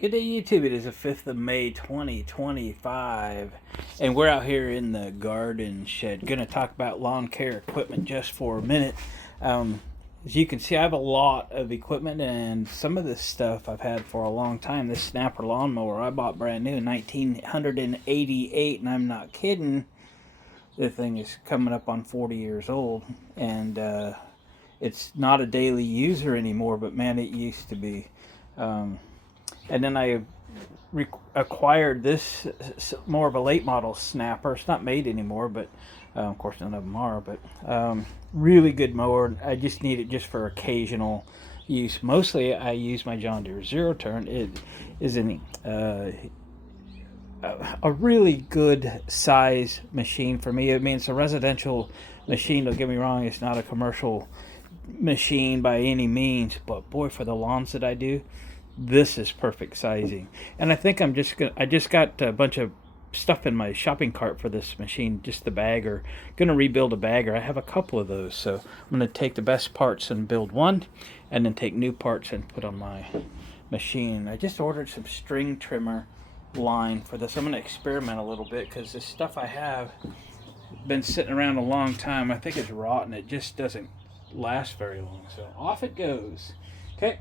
Good day, YouTube. It is the 5th of May, 2025, and we're out here in the garden shed. Going to talk about lawn care equipment just for a minute. As you can see, I have a lot of equipment, and some of this stuff I've had for a long time. This Snapper lawnmower I bought brand new in 1988, and I'm not kidding. The thing is coming up on 40 years old, and it's not a daily user anymore, but man, it used to be. Um, and then I acquired this more of a late model snapper. It's not made anymore, but of course none of them are. But really good mower. I just need it just for occasional use. Mostly I use my John Deere Zero Turn. It is a really good size machine for me. I mean, it's a residential machine. Don't get me wrong; it's not a commercial machine by any means. But boy, for the lawns that I do, this is perfect sizing. And I think I just got a bunch of stuff in my shopping cart for this machine, just the bagger. Gonna rebuild a bagger. I have a couple of those, so I'm gonna take the best parts and build one, and then take new parts and put on my machine. I just ordered some string trimmer line for this. I'm gonna experiment a little bit because this stuff I have been sitting around a long time. I think it's rotten. It just doesn't last very long. So off it goes. Okay.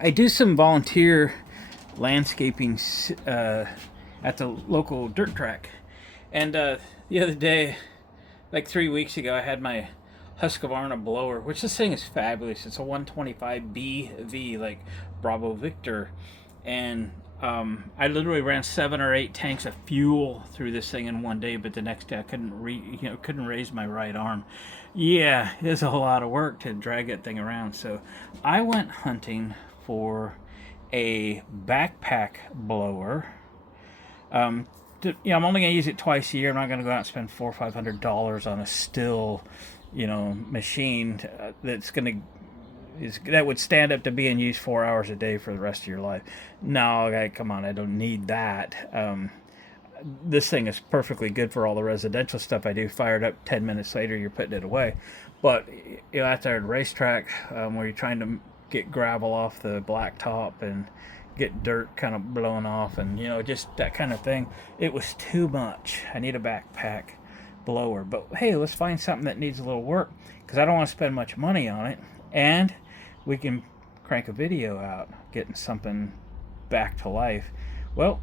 I do some volunteer landscaping at the local dirt track. And the other day, like 3 weeks ago, I had my Husqvarna blower, which this thing is fabulous. It's a 125BV, like Bravo Victor. And I literally ran 7 or 8 tanks of fuel through this thing in one day, but the next day I couldn't raise my right arm. Yeah, it's a lot of work to drag that thing around. So I went hunting for a backpack blower. I'm only going to use it twice a year. I'm not going to go out and spend $400 or $500 on a still, machine that would stand up to being used 4 hours a day for the rest of your life. No, come on, I don't need that. This thing is perfectly good for all the residential stuff I do. Fired up 10 minutes later, you're putting it away. But out there at the racetrack, where you're trying to get gravel off the blacktop and get dirt kind of blown off, and just that kind of thing, it was too much. I need a backpack blower. But hey, let's find something that needs a little work, because I don't want to spend much money on it, and we can crank a video out getting something back to life. Well,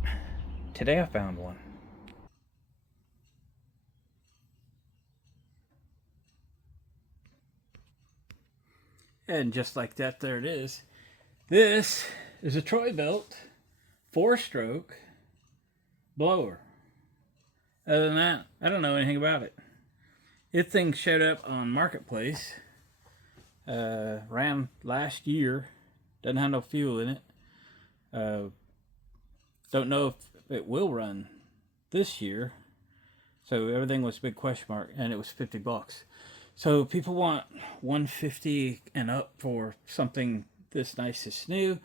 today I found one. And just like that, there it is. This is a Troy-Bilt 4-stroke blower. Other than that, I don't know anything about it. This thing showed up on Marketplace. Ran last year. Doesn't have no fuel in it. Don't know if it will run this year. So everything was a big question mark, and it was $50. So people want 150 and up for something this nice, this new.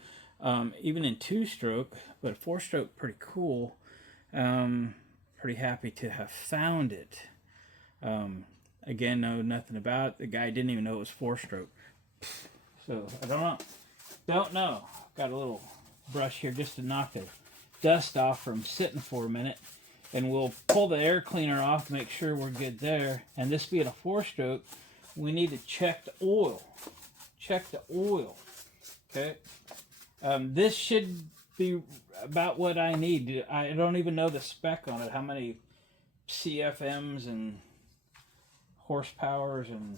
Even in 2-stroke, but 4-stroke, pretty cool. Pretty happy to have found it. Again, know nothing about it. The guy didn't even know it was 4-stroke. So I don't know. Got a little brush here just to knock the dust off from sitting for a minute. And we'll pull the air cleaner off, make sure we're good there. And this being a 4-stroke, we need to check the oil. Check the oil. Okay. This should be about what I need. I don't even know the spec on it. How many CFMs and horsepowers and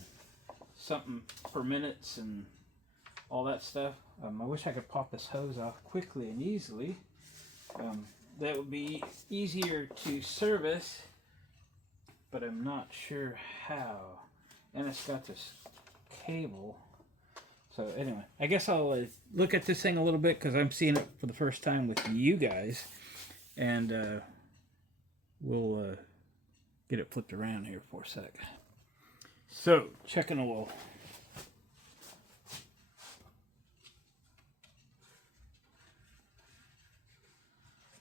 something per minutes and all that stuff. I wish I could pop this hose off quickly and easily. That would be easier to service, but I'm not sure how. And it's got this cable. So anyway, I guess I'll look at this thing a little bit, because I'm seeing it for the first time with you guys. And we'll get it flipped around here for a sec. So, checking oil.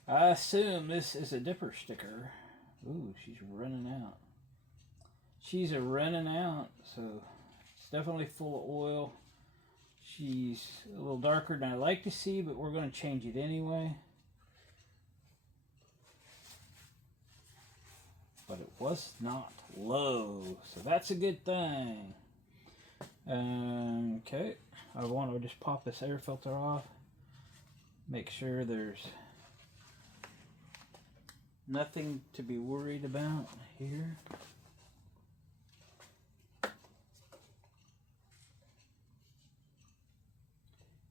I assume this is a dipper sticker. Ooh, she's running out. She's running out, so it's definitely full of oil. She's a little darker than I like to see, but we're going to change it anyway. But it was not low, so that's a good thing. Okay, I want to just pop this air filter off. Make sure there's nothing to be worried about here.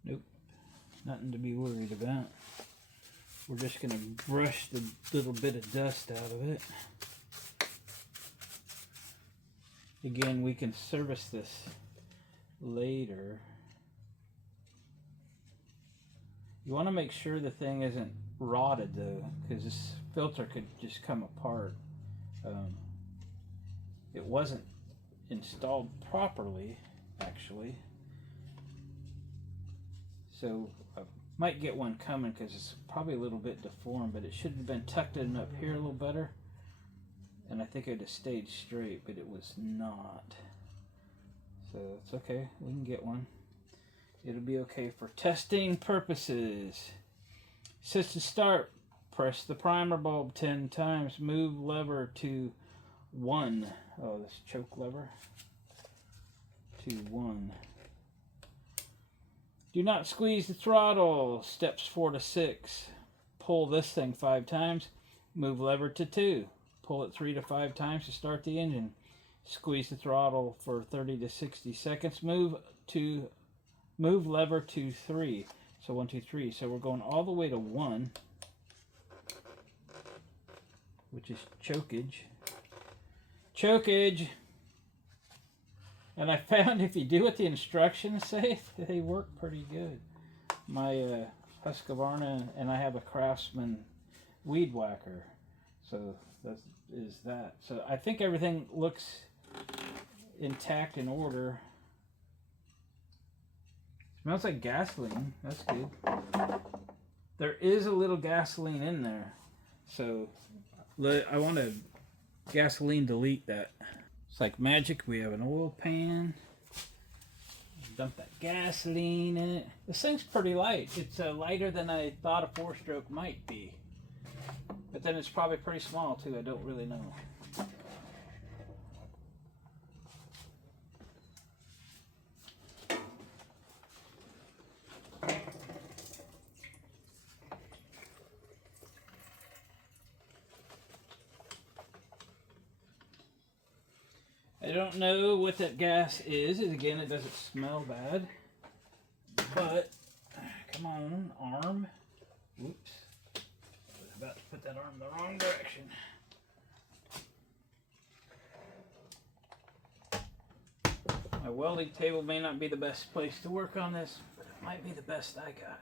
Nope, nothing to be worried about. We're just going to brush the little bit of dust out of it. Again, we can service this later. You want to make sure the thing isn't rotted though, because this filter could just come apart. It wasn't installed properly, actually. So I might get one coming because it's probably a little bit deformed, but it should have been tucked in up here a little better. And I think it would have stayed straight, but it was not. So it's okay, we can get one. It'll be okay for testing purposes. It says to start, press the primer bulb 10 times. Move lever to 1. Oh, this choke lever. To 1. Do not squeeze the throttle. Steps 4 to 6. Pull this thing 5 times. Move lever to 2. Pull it 3 to 5 times to start the engine. Squeeze the throttle for 30 to 60 seconds. Move lever to 3. So 1, 2, 3. So we're going all the way to 1, which is chokeage. Chokeage. And I found if you do what the instructions say, they work pretty good. My Husqvarna, and I have a Craftsman weed whacker. So that is that. So I think everything looks intact, in order. Smells like gasoline. That's good. There is a little gasoline in there. So I want to gasoline delete that. It's like magic. We have an oil pan. Dump that gasoline in it. This thing's pretty light. It's lighter than I thought a 4-stroke might be. But then it's probably pretty small too. I don't really know. I don't know what that gas is. Again, it doesn't smell bad. But, come on, arm. Whoops. I was about to put that arm the wrong direction. My welding table may not be the best place to work on this, but it might be the best I got.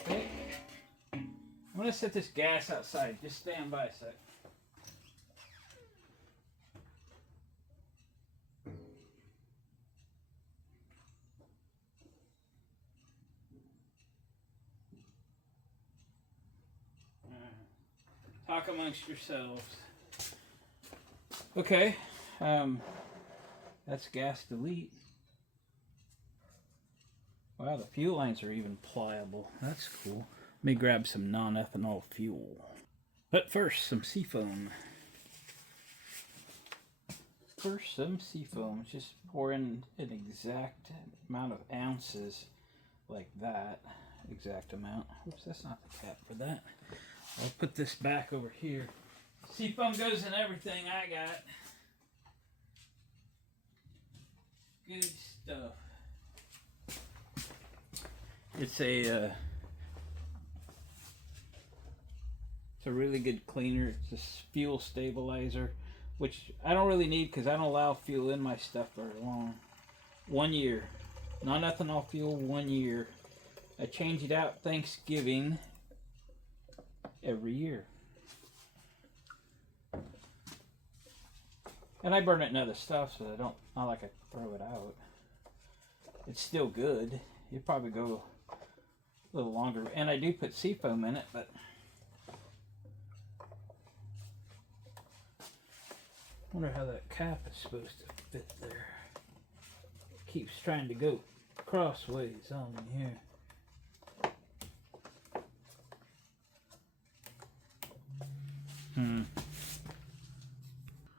Okay. I'm going to set this gas outside. Just stand by a sec. Talk amongst yourselves. Okay, that's gas delete. Wow, the fuel lines are even pliable. That's cool. Let me grab some non-ethanol fuel. But first, some seafoam. Just pour in an exact amount of ounces, like that. Exact amount. Oops, that's not the cap for that. I'll put this back over here. Seafoam goes in everything I got. Good stuff. It's a really good cleaner. It's a fuel stabilizer, which I don't really need because I don't allow fuel in my stuff very long. 1 year. Non-ethanol fuel, 1 year. I change it out Thanksgiving every year. And I burn it in other stuff, so not like I throw it out. It's still good. It'd probably go a little longer. And I do put seafoam in it, but I wonder how that cap is supposed to fit there. It keeps trying to go crossways on me here.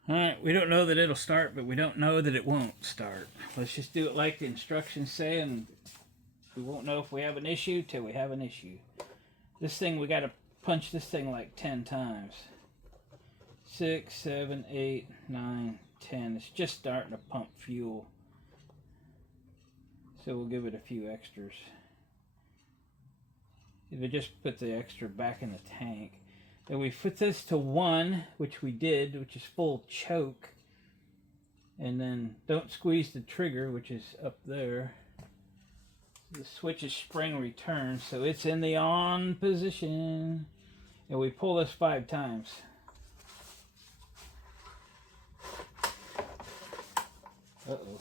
Alright, we don't know that it'll start, but we don't know that it won't start. Let's just do it like the instructions say, and we won't know if we have an issue till we have an issue. This thing, we gotta punch this thing like 10 times. 6, 7, 8, 9, 10. It's just starting to pump fuel. So we'll give it a few extras. If it just put the extra back in the tank. Then we put this to 1, which we did, which is full choke. And then don't squeeze the trigger, which is up there. The switch is spring return, so it's in the on position. And we pull this 5 times. Uh-oh.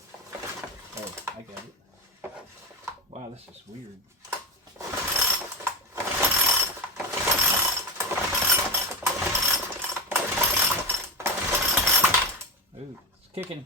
Oh, I got it. Wow, this is weird. Ooh, it's kicking.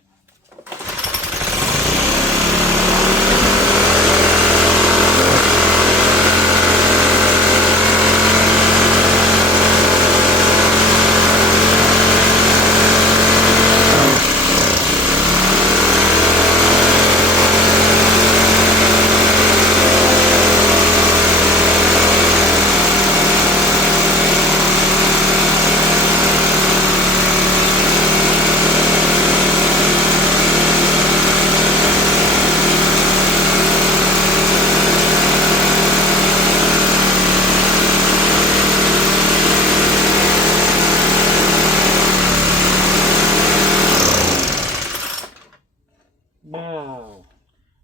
Whoa.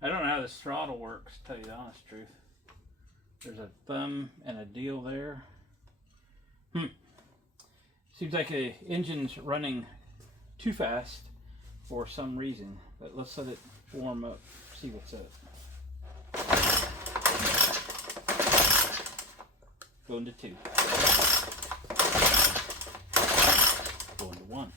I don't know how this throttle works, to tell you the honest truth. There's a thumb and a deal there. Seems like the engine's running too fast for some reason. But let's let it warm up, see what's up. Going to 2. Going to 1.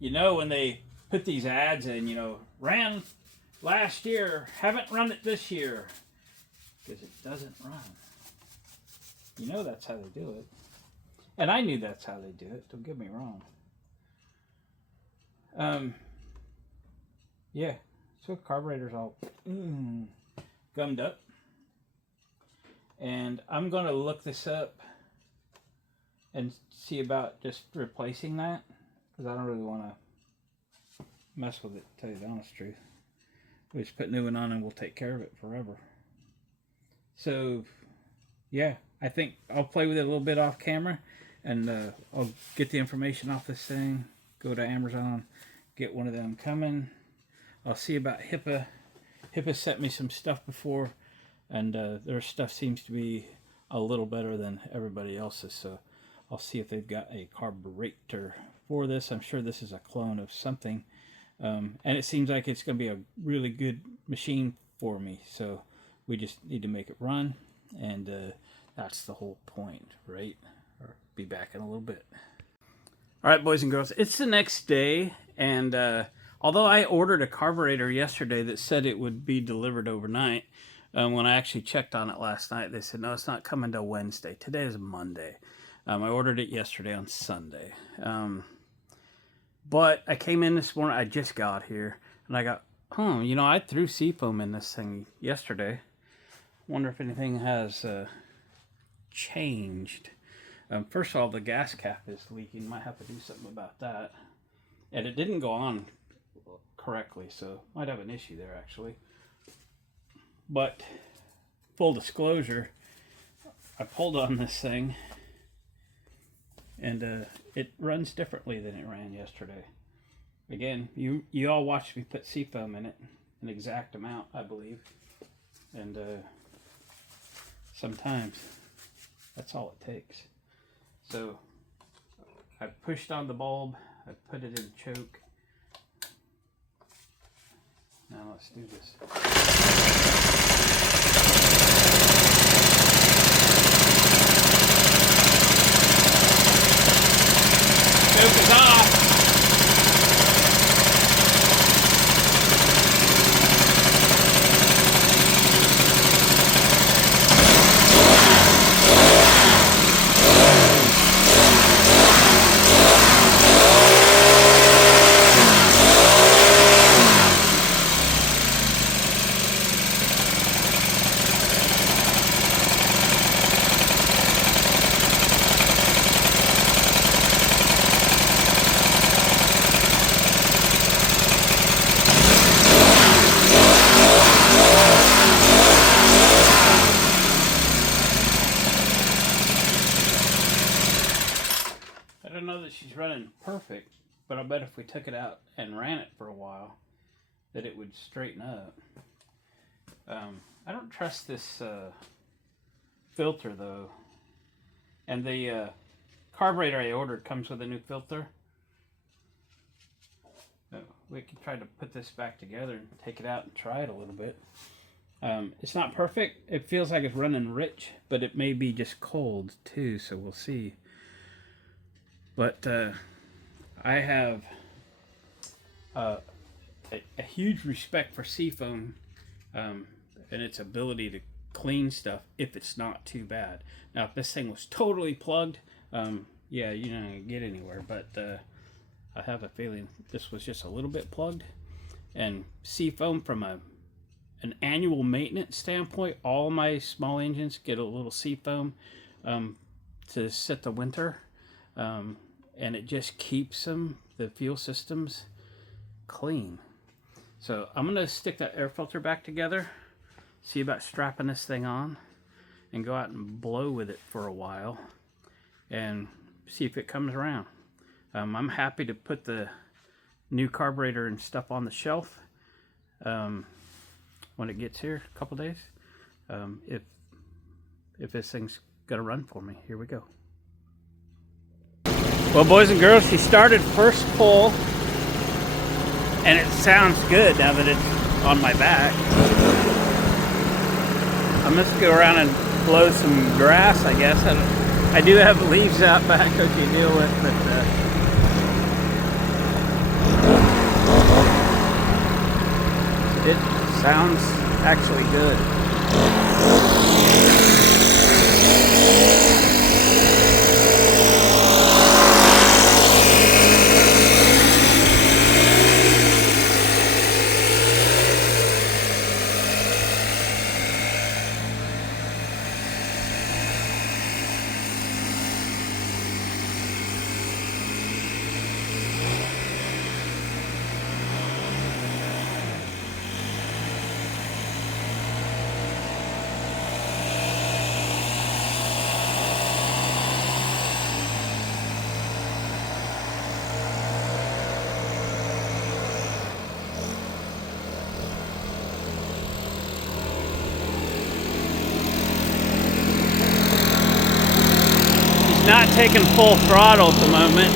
You know, when they put these ads in, you know, ran last year, haven't run it this year, because it doesn't run. You know that's how they do it. And I knew that's how they do it, don't get me wrong. Yeah, so carburetor's all gummed up. And I'm going to look this up and see about just replacing that, because I don't really want to mess with it, to tell you the honest truth. We just put new one on and we'll take care of it forever. So, yeah, I think I'll play with it a little bit off camera, and I'll get the information off this thing, go to Amazon, get one of them coming. I'll see about HIPAA. HIPAA sent me some stuff before, and their stuff seems to be a little better than everybody else's, so I'll see if they've got a carburetor for this. I'm sure this is a clone of something, and it seems like it's going to be a really good machine for me, so we just need to make it run, and that's the whole point, right? Or be back in a little bit. All right, boys and girls, it's the next day, and although I ordered a carburetor yesterday that said it would be delivered overnight, when I actually checked on it last night, they said, no, it's not coming till Wednesday. Today is Monday. I ordered it yesterday on Sunday. But I came in this morning, I just got here, and I got, you know, I threw seafoam in this thing yesterday. Wonder if anything has changed. First of all, the gas cap is leaking. Might have to do something about that. And it didn't go on correctly, so might have an issue there actually. But full disclosure, I pulled on this thing and it runs differently than it ran yesterday. Again, you all watched me put seafoam in it, an exact amount, I believe, and sometimes that's all it takes. So I pushed on the bulb, I put it in choke. Now let's do this. Choke is off. I don't know that she's running perfect, but I bet if we took it out and ran it for a while, that it would straighten up. I don't trust this filter though, and the carburetor I ordered comes with a new filter. We could try to put this back together and take it out and try it a little bit. It's not perfect. It feels like it's running rich, but it may be just cold too, so we'll see. But I have a huge respect for Seafoam and its ability to clean stuff if it's not too bad. Now, if this thing was totally plugged, yeah, you're not going to get anywhere. But I have a feeling this was just a little bit plugged. And Seafoam, from an annual maintenance standpoint, all my small engines get a little Seafoam to set the winter. And it just keeps the fuel systems clean. So I'm gonna stick that air filter back together, see about strapping this thing on, and go out and blow with it for a while, and see if it comes around. I'm happy to put the new carburetor and stuff on the shelf when it gets here, a couple days. If this thing's gonna run for me, here we go. Well, boys and girls, she started first pull, and it sounds good now that it's on my back. I'm just gonna go around and blow some grass, I guess. I do have leaves out back that you deal with, but it sounds actually good. Not taking full throttle at the moment.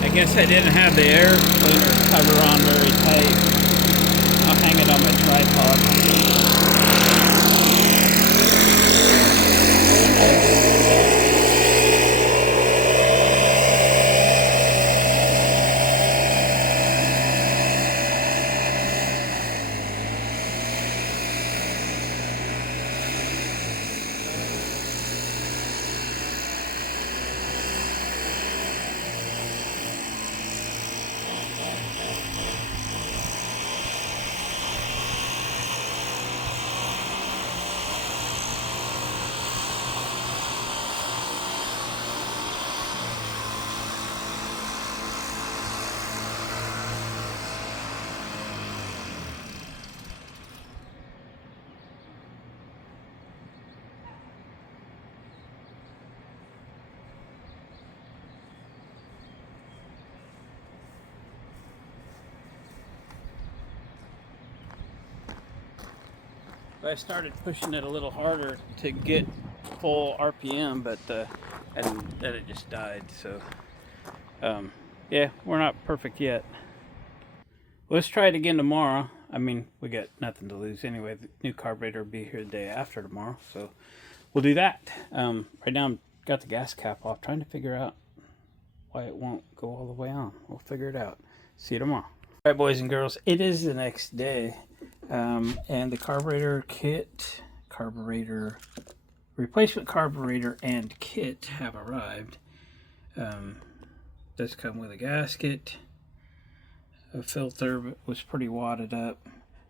I guess I didn't have the air cleaner cover on very tight. I'll hang it on my tripod. I started pushing it a little harder to get full RPM, but and then it just died. So yeah, we're not perfect yet. Let's try it again tomorrow. I mean, we got nothing to lose anyway. The new carburetor will be here the day after tomorrow, so we'll do that. Right now, I've got the gas cap off, trying to figure out why it won't go all the way on. We'll figure it out. See you tomorrow. All right, boys and girls, it is the next day, and the carburetor kit, replacement carburetor and kit have arrived. Does come with a gasket. A filter was pretty wadded up.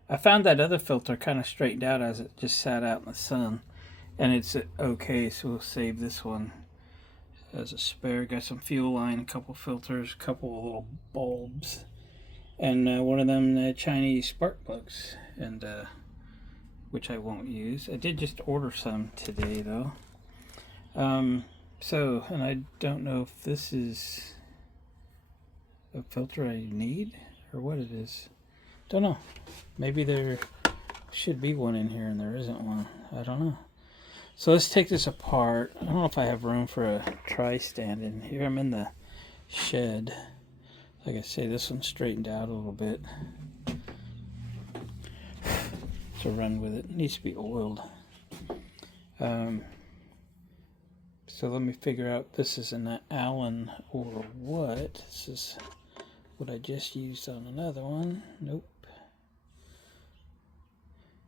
I found that other filter kind of straightened out as it just sat out in the sun, and it's okay, so we'll save this one as a spare. Got some fuel line, a couple filters, a couple of little bulbs, and one of them Chinese spark plugs, and which I won't use. I did just order some today though. So, and I don't know if this is a filter I need or what it is. Don't know. Maybe there should be one in here and there isn't one. I don't know. So let's take this apart. I don't know if I have room for a tri-stand in here. I'm in the shed. Like I say, this one's straightened out a little bit. So run with it. It needs to be oiled. So let me figure out, this is an Allen or what. This is what I just used on another one. Nope.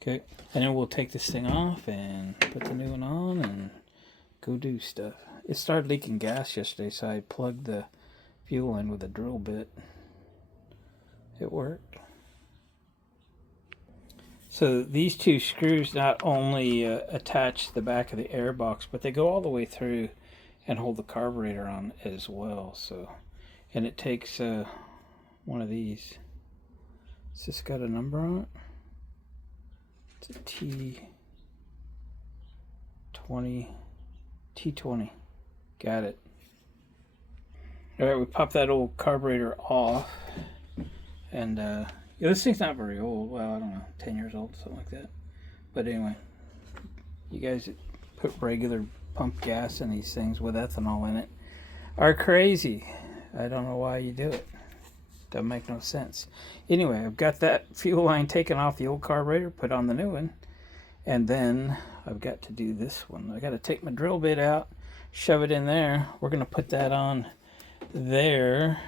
Okay, and then we'll take this thing off and put the new one on and go do stuff. It started leaking gas yesterday, so I plugged the fuel in with a drill bit. It worked. So these two screws not only attach the back of the air box, but they go all the way through and hold the carburetor on as well. So, and it takes one of these. Has this got a number on it? It's a T20. Got it. All right, we pop that old carburetor off, and yeah, this thing's not very old. Well, I don't know, 10 years old, something like that. But anyway, you guys that put regular pump gas in these things with ethanol in it are crazy. I don't know why you do it. Doesn't make no sense. Anyway, I've got that fuel line taken off the old carburetor, put on the new one, and then I've got to do this one. I got to take my drill bit out, shove it in there. We're going to put that on there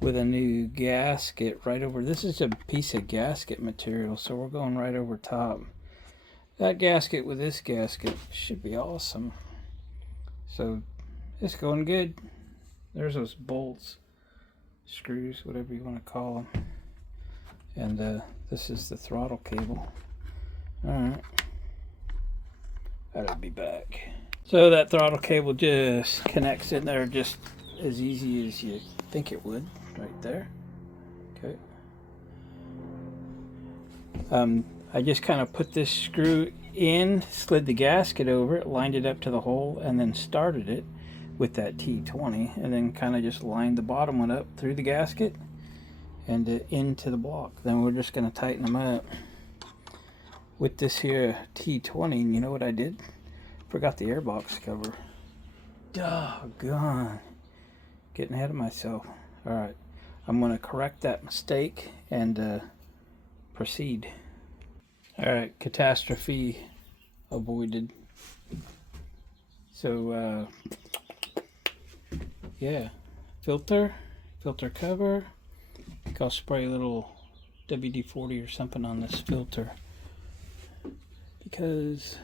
with a new gasket right over. This is a piece of gasket material, so we're going right over top. That gasket with this gasket should be awesome. So it's going good. There's those bolts, screws, whatever you want to call them. And this is the throttle cable. Alright. I'll be back. So that throttle cable just connects in there just as easy as you think it would. Right there. Okay. I just kind of put this screw in, slid the gasket over it, lined it up to the hole, and then started it with that T20, and then kind of just lined the bottom one up through the gasket and into the block. Then we're just going to tighten them up with this here T20. And you know what I did? Forgot the airbox cover. Doggone. Getting ahead of myself. Alright, I'm going to correct that mistake and proceed. Alright, catastrophe avoided. So, yeah, filter cover. I think I'll spray a little WD-40 or something on this filter because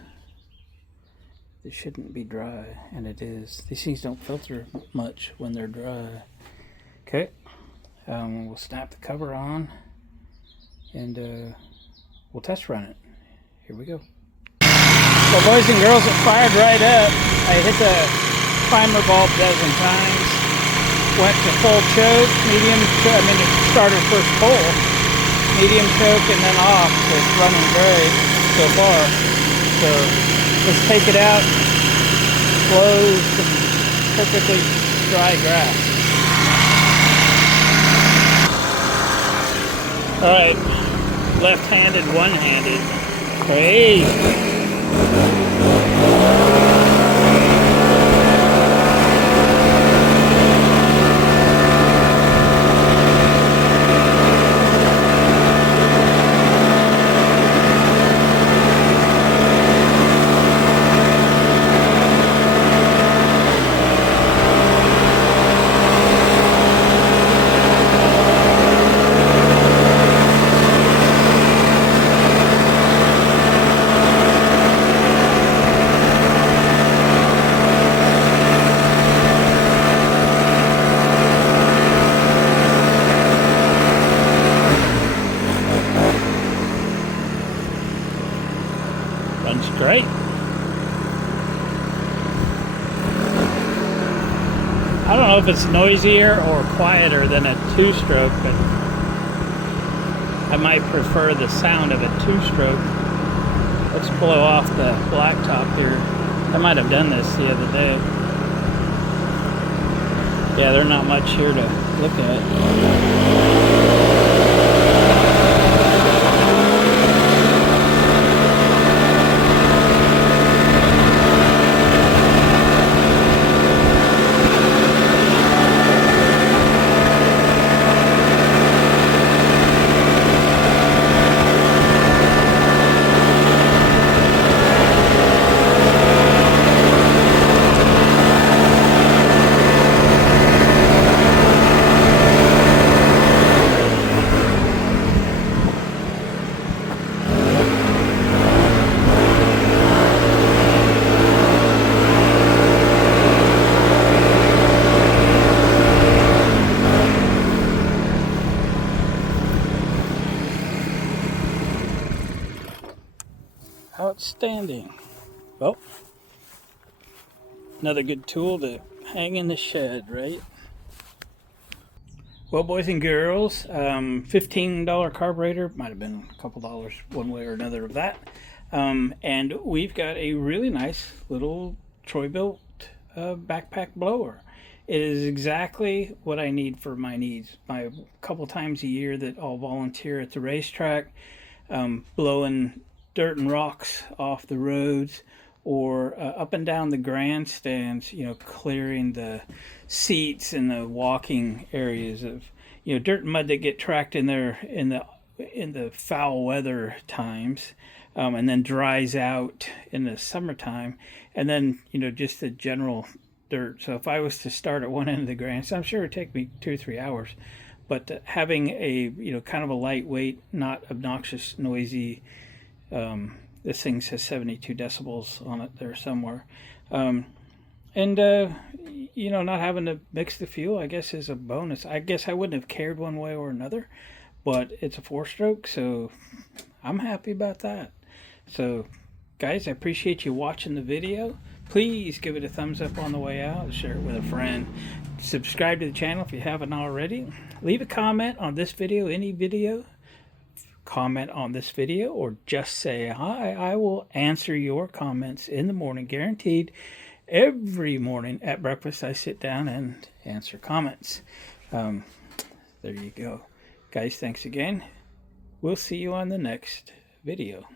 it shouldn't be dry, and it is. These things don't filter much when they're dry. Okay, we'll snap the cover on and we'll test run it. Here we go. So boys and girls, it fired right up. I hit the primer bulb a dozen times. Went to full choke, medium choke. I mean, it started first full, medium choke, and then off. So it's running great so far. So let's take it out, close some perfectly dry grass. All right, left-handed, one-handed. Crazy. Runs great. I don't know if it's noisier or quieter than a two-stroke, but I might prefer the sound of a two-stroke. Let's blow off the blacktop here. I might have done this the other day. Yeah, there's not much here to look at. Outstanding. Well, another good tool to hang in the shed, right? Well, boys and girls, $15 carburetor, might have been a couple dollars one way or another of that. And we've got a really nice little Troy-Bilt backpack blower. It is exactly what I need for my needs. A couple times a year that I'll volunteer at the racetrack, blowing dirt and rocks off the roads, or up and down the grandstands, clearing the seats and the walking areas of, dirt and mud that get tracked in there in the foul weather times, and then dries out in the summertime, and then just the general dirt. So if I was to start at one end of the grandstand, I'm sure it'd take me 2 or 3 hours, but having a kind of a lightweight, not obnoxious, noisy. This thing says 72 decibels on it there somewhere. And not having to mix the fuel, I guess, is a bonus. I guess I wouldn't have cared one way or another, but it's a 4-stroke, so I'm happy about that. So, guys, I appreciate you watching the video. Please give it a thumbs up on the way out. Share it with a friend. Subscribe to the channel if you haven't already. Leave a comment on this video, any video. Comment on this video, or just say hi. I will answer your comments in the morning, guaranteed. Every morning at breakfast I sit down and answer comments. There you go, guys. Thanks again. We'll see you on the next video.